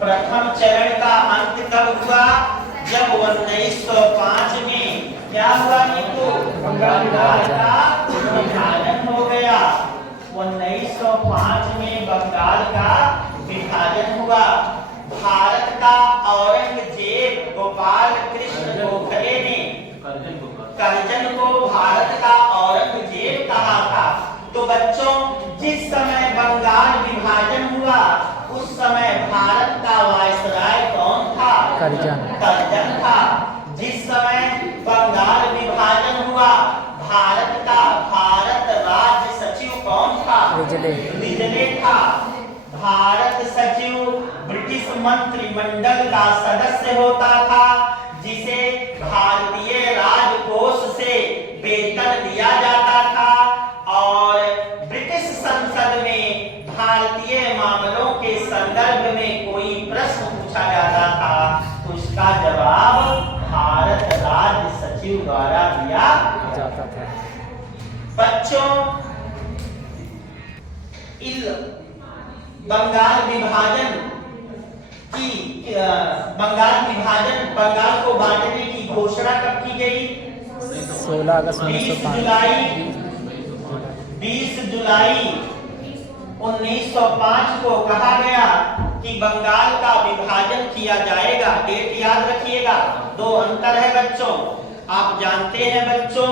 प्रथम चरण का अंत कब हुआ? जब 1905 में क्या हुआ? इनको बंगाल का विभाजन हो गया। 1905 में बंगाल का विभाजन हुआ। भारत का औरंगजेब गोपाल कृष्ण गोखले ने करजन को भारत का औरंगजेब कहा था। तो बच्चों, जिस समय बंगाल विभाजन हुआ उस समय भारत का वायसराय कौन था? करजन था। जिस समय बंगाल विभाजन हुआ भारत राज्य सचिव कौन था? रिजले था। भारत सचिव ब्रिटिश मंत्रिमंडल का सदस्य होता था, जिसे भारतीय राजकोष से वेतन दिया जाता था और ब्रिटिश संसद में भारतीय मामलों के संदर्भ में कोई प्रश्न पूछा जाता था तो उसका जवाब भारत राज्य सचिव द्वारा दिया जाता था। बच्चों, बंगाल को बांटने की घोषणा कब की गई? 16 अगस्त 20 जुलाई 1905 को कहा गया कि बंगाल का विभाजन किया जाएगा। डेट याद रखिएगा, 2 अंतर है बच्चों। आप जानते हैं बच्चों,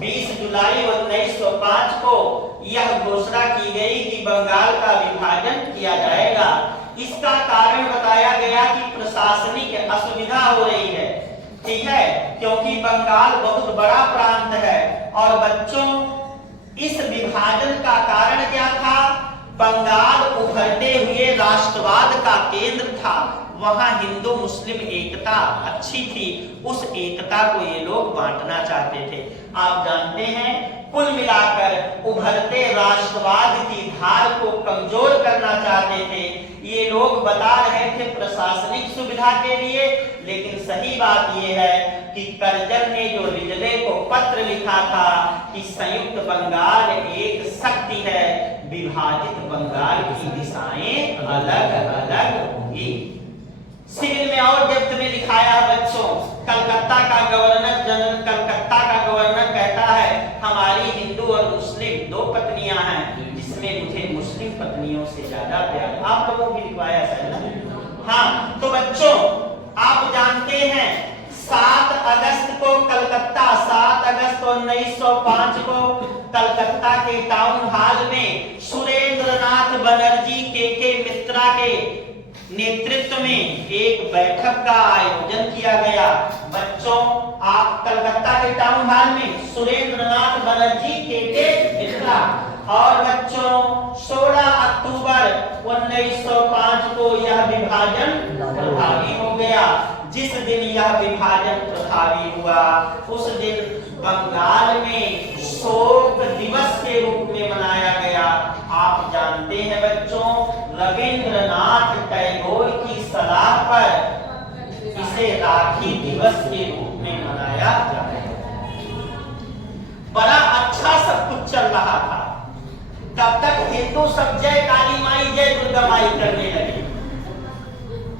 20 जुलाई 1905 को यह घोषणा की गई कि बंगाल का विभाजन किया जाएगा। इसका कारण बताया गया कि प्रशासनिक असुविधा हो रही है, ठीक है, क्योंकि बंगाल बहुत बड़ा प्रांत है। और बच्चों, इस विभाजन का कारण क्या था? बंगाल उभरते हुए राष्ट्रवाद का केंद्र था। वहां हिंदू मुस्लिम एकता अच्छी थी, उस एकता को ये लोग बांटना चाहते थे। आप जानते हैं, कुल मिलाकर उभरते राष्ट्रवाद की धार को कमजोर करना चाहते थे। ये लोग बता रहे थे प्रशासनिक सुविधा के लिए, लेकिन सही बात यह है कि करजन ने जो रिजले को पत्र लिखा था कि संयुक्त बंगाल एक शक्ति है, विभाजित बंगाल की दिशाएं अलग अलग होंगी। सिविल में और डेप्थ में लिखाया बच्चों। कलकत्ता का गवर्नर कहता है हमारी हिंदू और मुस्लिम 2 पत्नियां हैं, जिसमें मुझे मुस्लिम पत्नियों से ज्यादा प्यार। आप लोगों की लिखवाया है ना? हाँ। तो बच्चों, आप जानते हैं 7 अगस्त 1905 को कलकत्ता के टाउन हॉल में सुरेंद्रनाथ बनर्जी के मित्रा के नेतृत्व में एक बैठक का आयोजन किया गया। बच्चों, आप कलकत्ता के टाउन हॉल में सुरेंद्रनाथ बनर्जी के मित्रा। और बच्चों, 16 अक्टूबर 1905 को यह विभाजन प्रभावी हो गया। जिस दिन यह विभाजन प्रभावी हुआ उस दिन बंगाल में शोक दिवस के रूप में मनाया गया। आप जानते हैं बच्चों, रविंद्रनाथ टैगोर की सलाह पर इसे राखी दिवस के रूप में मनाया जाता है। बड़ा अच्छा सब कुछ चल रहा था, तब तक हिंदू सब जय काली माई जय दुर्गा माई करने लगे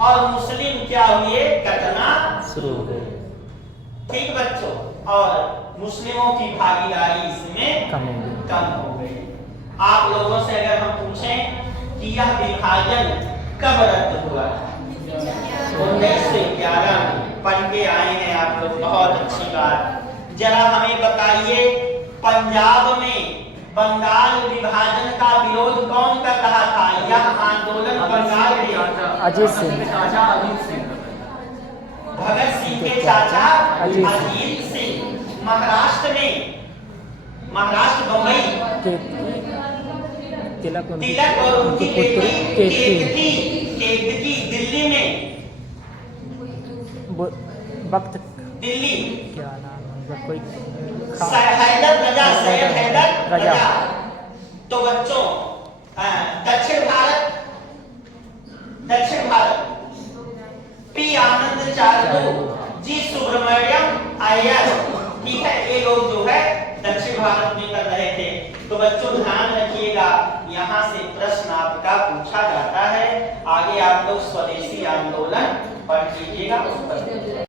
और मुस्लिम क्या हुए? कटना शुरू हो गए। ठीक बच्चों, और मुस्लिमों की भागीदारी इसमें कम हो गई। आप लोगों से अगर हम पूछें कि यह विभाजन कब रद्द हुआ? 1911 में। पढ़ के आए हैं आप लोग, बहुत अच्छी बात। जरा हमें बताइए, पंजाब में बंगाल विभाजन का विरोध कौन कर रहा था? यह आंदोलन बंगाल में अजीत सिंह, भगत सिंह के चाचा अजीत सिंह। महाराष्ट्र बम्बई तिलक और उनकी बेटी केतकी दिल्ली में, वक्त दिल्ली क्या नाम है कोई हैदर रजा। तो बच्चों, दक्षिण भारत पी आनंद चार्दू, जी सुब्रमण्यम अय्यर, ठीक है, ये लोग जो है दक्षिण भारत में कर रहे थे। तो बच्चों ध्यान रखिएगा, यहाँ से प्रश्न आपका पूछा जाता है। आगे आप लोग स्वदेशी आंदोलन पढ़ लीजिएगा।